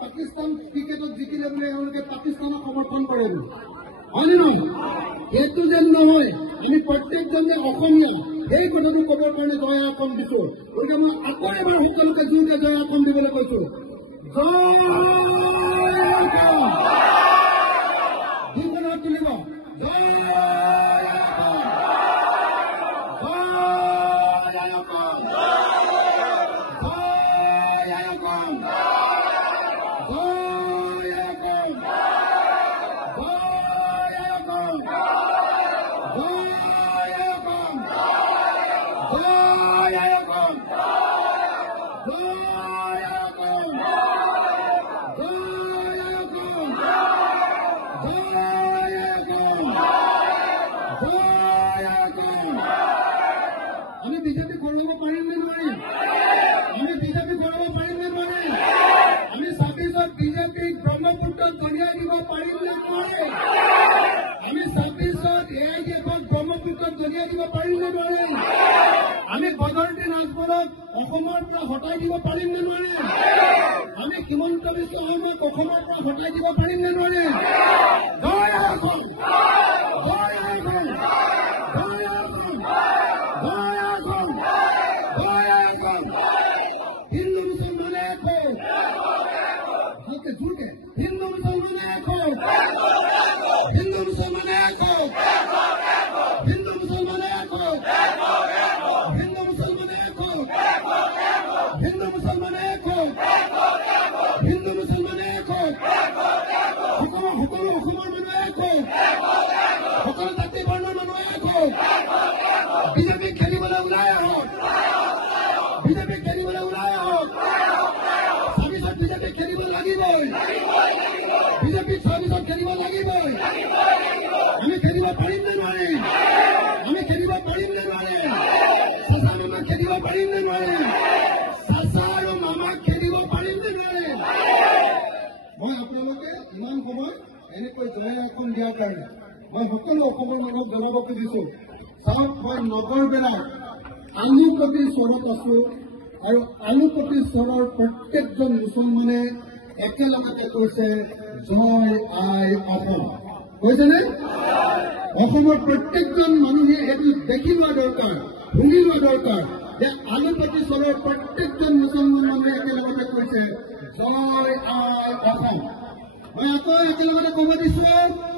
পাকিস্তান ক্ৰিকেটত জিকিলে বোলে এওঁলোকে পাকিস্তানক সমৰ্থন কৰে বোলে হয়নে নহয় এইটো যেন নহয় আমি প্ৰত্যেকজন যে অসমীয়া এই কথাটো ক'বৰ কাৰণে জয় অসম দিছো গতিকে মই আকৌ এবাৰ সকলোকে জোৰকে জয় অসম দিবলৈ কৈছো দুখনত তুলিব আমি বিজেপি কৰিব পাৰিম নে নোৱাৰিম আমি বিজেপি কৰিব পাৰিম নে নোৱাৰিম আমি ২৬ত বিজেপিক ব্ৰহ্মপুত্ৰত কঢ়িয়াই দিব পাৰিম নে নোৱাৰিম আমি ২৬ত AIDFক ব্ৰহ্মপুত্ৰত কঢ়িয়াই দিব পাৰিম নে নোৱাৰিম আমি বদৰুদ্দিন আজমলক অসমৰ পৰা হটাই দিব পাৰিম নে নোৱাৰিম আমি হিমন্ত বিশ্ব শৰ্মাক অসমৰ পৰা হটাই দিব পাৰিম নে নোৱাৰিম জয় অসম জয় অসম জয় অসম জয় অসম জয় অসম হিন্দু মুছলমান এক হো ভালকে জোৰকে হিন্দু মুছলমান এক হো হিন্দু মুছলমান এক হো হিন্দু মুছলমান এক হো হিন্দু মুছলমান এক হো হিন্দু মুছলমান এক হো হিন্দু মুছলমান এক হো সকলো অসমৰ মানুহ এক হো সকলো জাতি বৰ্ণৰ মানুহ এক হো বিজেপি খেলিবলৈ ওলাই আহক বিজেপি খেলিবলৈ ওলাই আহক ২৬ত বিজেপি খেলিব লাগিবই বিজেপি ২৬ত খেলিব লাগিবই আমি খেলিব পাৰিম নে নোৱাৰিম আমি খেলিব পাৰিম নে নোৱাৰিম চাচা মামাক খেলিব পাৰিম নে নোৱাৰিম চাচা আৰু মামাক খেলিব পাৰিম নে নোৱাৰিম মই আপোনালোকে ইমান সময় এনেকৈ জয় অসম দিয়াৰ কাৰণে মই সকলো অসমৰ মানুহক জনাব খুজিছো চাওক মই নগৰবেলাত আলুপতি চহৰত আছো আৰু আলুপতি চহৰৰ প্ৰত্যেকজন মুছলমানে একেলগতে কৈছে জয় আই অসম কৈছেনে অসমৰ প্ৰত্যেকজন মানুহে এইটো দেখি লোৱা দৰকাৰ শুনি লোৱা দৰকাৰ যে আলুপতি চহৰৰ প্ৰত্যেকজন মুছলমান মানুহে একেলগতে কৈছে জয় আই অসম মই আকৌ একেলগতে ক'ব দিছো